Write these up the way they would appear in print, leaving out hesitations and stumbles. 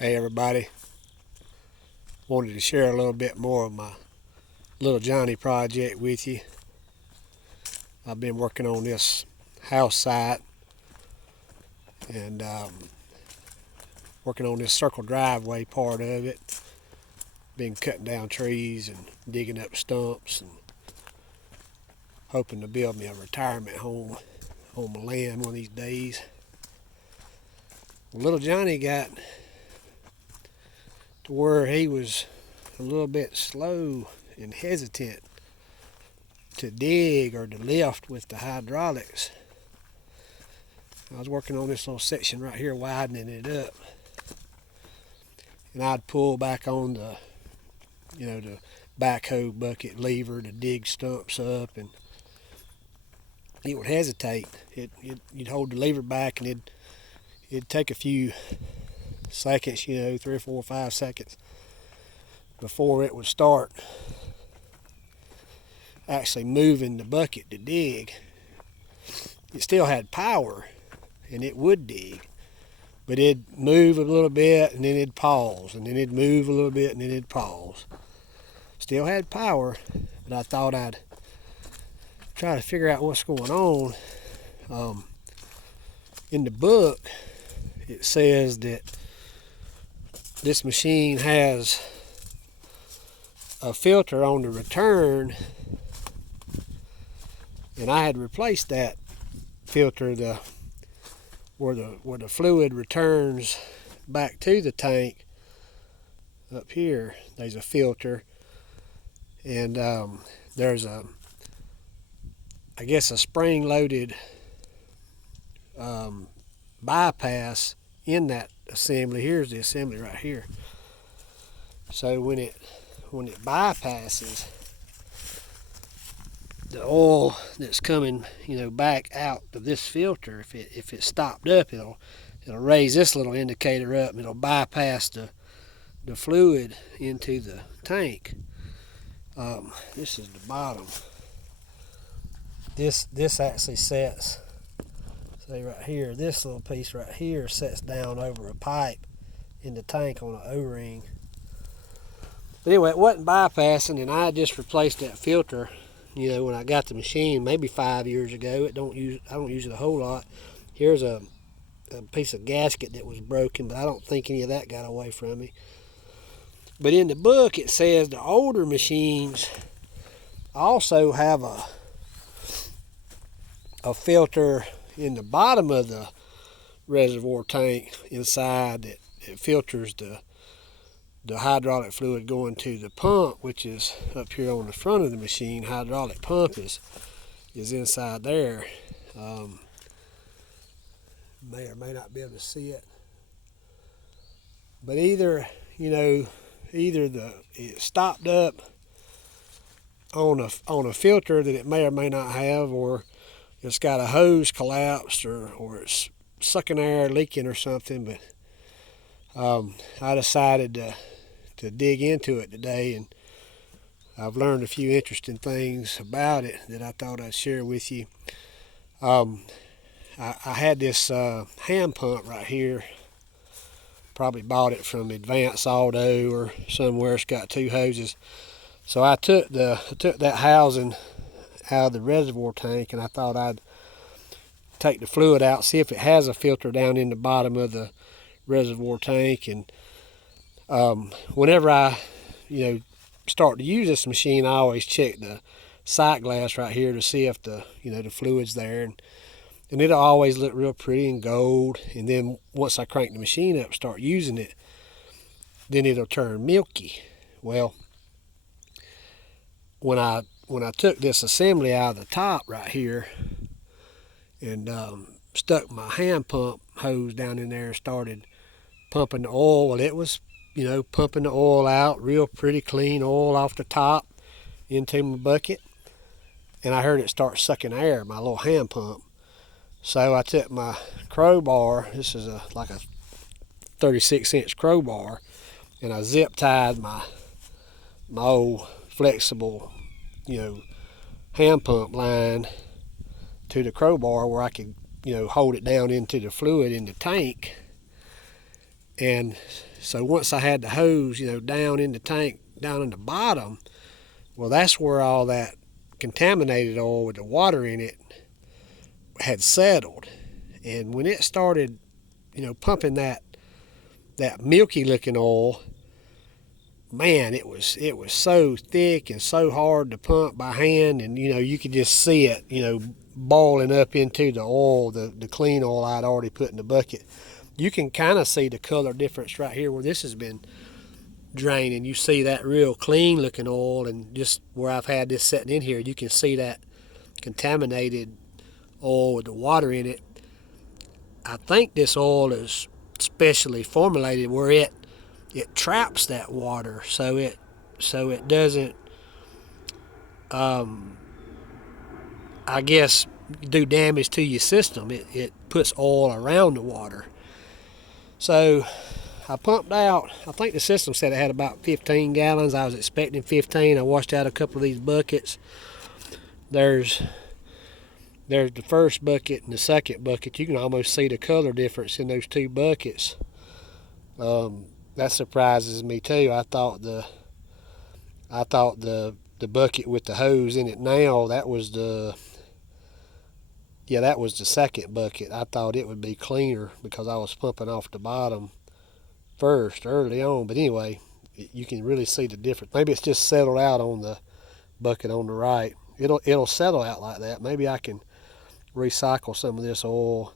Hey everybody, wanted to share a little bit more of my little Johnny project with you. I've been working on this house site and working on this circle driveway part of it. Been cutting down trees and digging up stumps and hoping to build me a retirement home on my land one of these days. Little Johnny got to where he was a little bit slow and hesitant to dig or to lift with the hydraulics. I was working on this little section right here, widening it up, and I'd pull back on the backhoe bucket lever to dig stumps up, and it would hesitate. You'd hold the lever back, and it'd take a few seconds, 3 or 4 or 5 seconds before it would start actually moving the bucket to dig. It still had power and it would dig, but it'd move a little bit and then it'd pause, and then it'd move a little bit and then it'd pause. Still had power, but I thought I'd try to figure out what's going on. In the book, it says that this machine has a filter on the return, and I had replaced that filter where the fluid returns back to the tank. Up here there's a filter, and there's a spring loaded bypass in that assembly. Here's the assembly right here. So when it bypasses, the oil that's coming back out of this filter, if it stopped up, it'll raise this little indicator up, and it'll bypass the fluid into the tank. This is the bottom. This actually sets, say right here, this little piece right here sets down over a pipe in the tank on an O-ring. But anyway, it wasn't bypassing, and I just replaced that filter when I got the machine maybe 5 years ago. I don't use it a whole lot. Here's a piece of gasket that was broken, but I don't think any of that got away from me. But in the book it says the older machines also have a filter in the bottom of the reservoir tank inside that filters the hydraulic fluid going to the pump, which is up here on the front of the machine. Hydraulic pump is inside there. May or may not be able to see it, but either it stopped up on a filter that it may or may not have, or it's got a hose collapsed, or it's sucking air, leaking or something. But I decided to dig into it today, and I've learned a few interesting things about it that I thought I'd share with you. I had this hand pump right here. Probably bought it from Advance Auto or somewhere. It's got 2 hoses. So I took that housing out of the reservoir tank, and I thought I'd take the fluid out, see if it has a filter down in the bottom of the reservoir tank. And whenever I start to use this machine, I always check the sight glass right here to see if the fluid's there, and it'll always look real pretty and gold. And then once I crank the machine up, start using it, then it'll turn milky. Well, when I took this assembly out of the top right here and stuck my hand pump hose down in there and started pumping the oil, well, it was pumping the oil out, real pretty clean oil off the top into my bucket, and I heard it start sucking air, my little hand pump. So I took my crowbar, this is like a 36-inch crowbar, and I zip tied my old flexible hand pump line to the crowbar where I could hold it down into the fluid in the tank. And so once I had the hose, down in the tank, down in the bottom, well, that's where all that contaminated oil with the water in it had settled. And when it started, pumping that milky looking oil, man, it was so thick and so hard to pump by hand, and you could just see it, boiling up into the oil, the clean oil I'd already put in the bucket. You can kind of see the color difference right here where this has been draining. You see that real clean looking oil, and just where I've had this sitting in here, you can see that contaminated oil with the water in it. I think this oil is specially formulated where it traps that water, so it doesn't, I guess, do damage to your system. It puts oil around the water. So I pumped out, I think the system said it had about 15 gallons. I was expecting 15. I washed out a couple of these buckets. There's the first bucket and the second bucket. You can almost see the color difference in those two buckets. That surprises me too. I thought the bucket with the hose in it now, that was the second bucket. I thought it would be cleaner because I was pumping off the bottom first early on. But anyway, you can really see the difference. Maybe it's just settled out on the bucket on the right. It'll settle out like that. Maybe I can recycle some of this oil.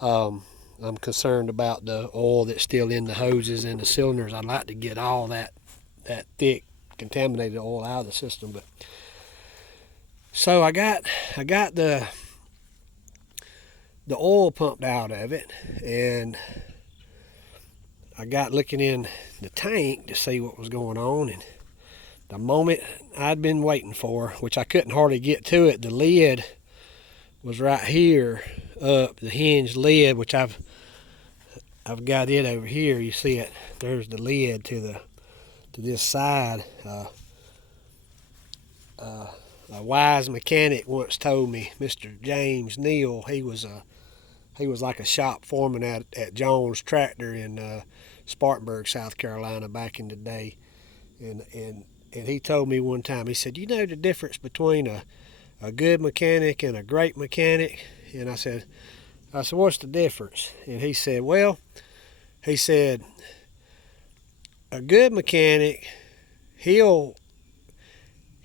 I'm concerned about the oil that's still in the hoses and the cylinders. I'd like to get all that thick contaminated oil out of the system. But so I got the oil pumped out of it, and I got looking in the tank to see what was going on, and the moment I'd been waiting for, which I couldn't hardly get to it, the lid was right here up, the hinge lid, which I've got it over here. You see it, there's the lid to this side. A wise mechanic once told me, Mr. James Neal, he was like a shop foreman at Jones Tractor in Spartanburg, South Carolina back in the day. And he told me one time, he said, you know the difference between a good mechanic and a great mechanic? And I said, what's the difference? And he said, a good mechanic, he'll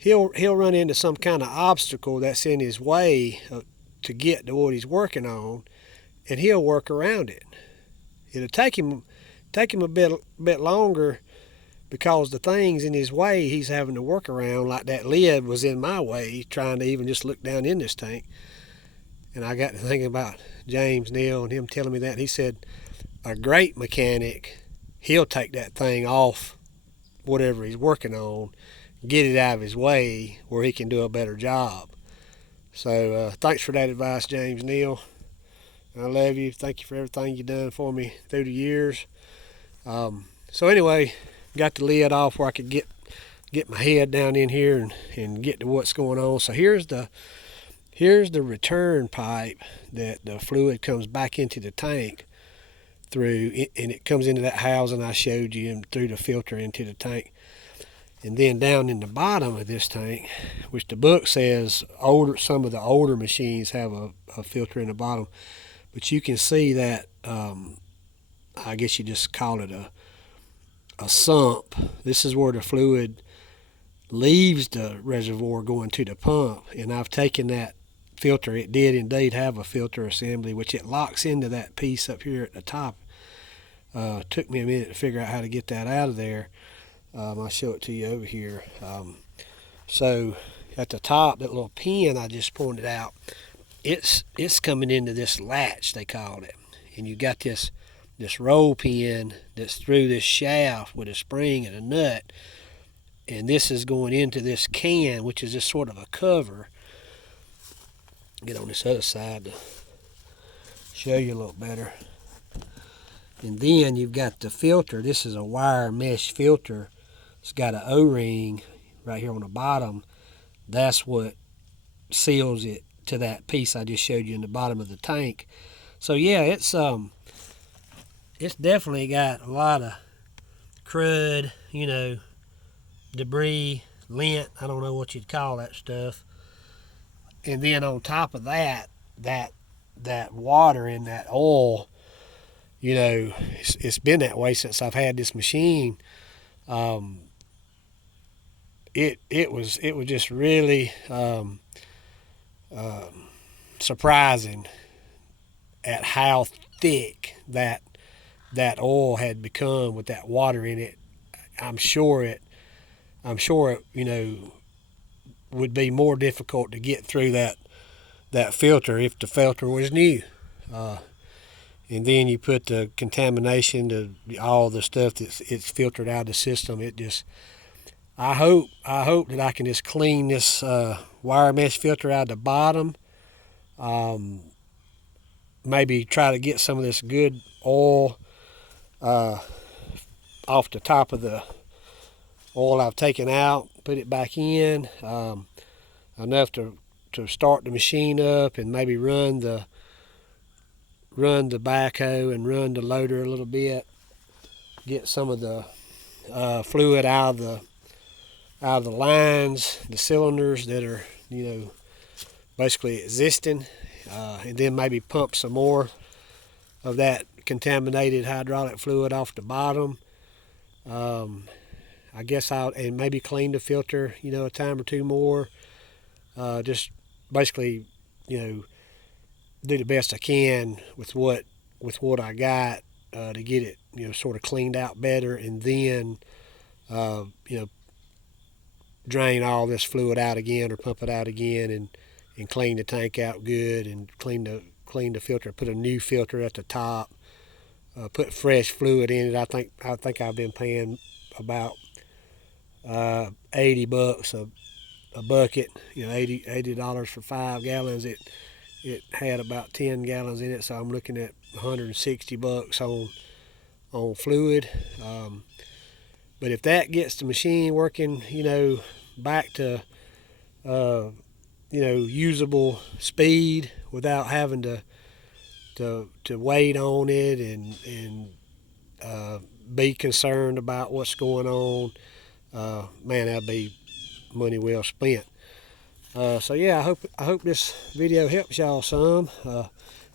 run into some kind of obstacle that's in his way to get to what he's working on, and he'll work around it. It'll take him a bit longer because the things in his way he's having to work around, like that lid was in my way, trying to even just look down in this tank. And I got to thinking about James Neal and him telling me that. And he said, a great mechanic, he'll take that thing off whatever he's working on, get it out of his way where he can do a better job. So thanks for that advice, James Neal. I love you. Thank you for everything you've done for me through the years. So anyway, got the lid off where I could get my head down in here and get to what's going on. So here's the return pipe that the fluid comes back into the tank through, and it comes into that housing I showed you and through the filter into the tank. And then down in the bottom of this tank, which the book says some of the older machines have a filter in the bottom, but you can see that, I guess you just call it a sump. This is where the fluid leaves the reservoir going to the pump. And I've taken that filter. It did indeed have a filter assembly, which it locks into that piece up here at the top. Took me a minute to figure out how to get that out of there. I'll show it to you over here. So at the top, that little pin I just pointed out, it's coming into this latch, they called it. And you got this roll pin that's through this shaft with a spring and a nut. And this is going into this can, which is just sort of a cover. Get on this other side to show you a little better. And then you've got the filter. This is a wire mesh filter. It's got an O-ring right here on the bottom. That's what seals it to that piece I just showed you in the bottom of the tank. So yeah, it's it's definitely got a lot of crud, you know, debris, lint, I don't know what you'd call that stuff. And then on top of that, that water and that oil, you know, it's been that way since I've had this machine. It was just really surprising at how thick that oil had become with that water in it. I'm sure it, you know, would be more difficult to get through that filter if the filter was new. And then you put the contamination, all the stuff that's it's filtered out of the system. It just, I hope that I can just clean this wire mesh filter out of the bottom. Maybe try to get some of this good oil off the top of the oil I've taken out, put it back in, enough to start the machine up, and maybe run the backhoe and run the loader a little bit, get some of the fluid out of the lines, the cylinders that are, you know, basically existing, and then maybe pump some more of that contaminated hydraulic fluid off the bottom. I guess and maybe clean the filter, you know, a time or two more. Just basically, you know, do the best I can with what I got to get it, you know, sort of cleaned out better, and then, you know, drain all this fluid out again or pump it out again, and clean the tank out good, and clean the filter. Put a new filter at the top. Put fresh fluid in it. I think I've been paying about $80 a bucket. You know, $80 for 5 gallons. It had about 10 gallons in it, so I'm looking at $160 on fluid. But if that gets the machine working, you know, back to you know, usable speed without having to wait on it and be concerned about what's going on, man, that'd be money well spent. So yeah, I hope this video helps y'all some. If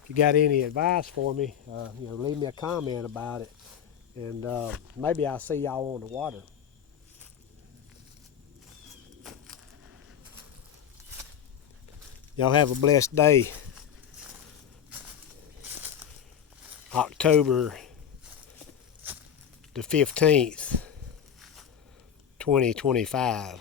you got any advice for me, you know, leave me a comment about it, and maybe I'll see y'all on the water. Y'all have a blessed day. October the 15th, 2025.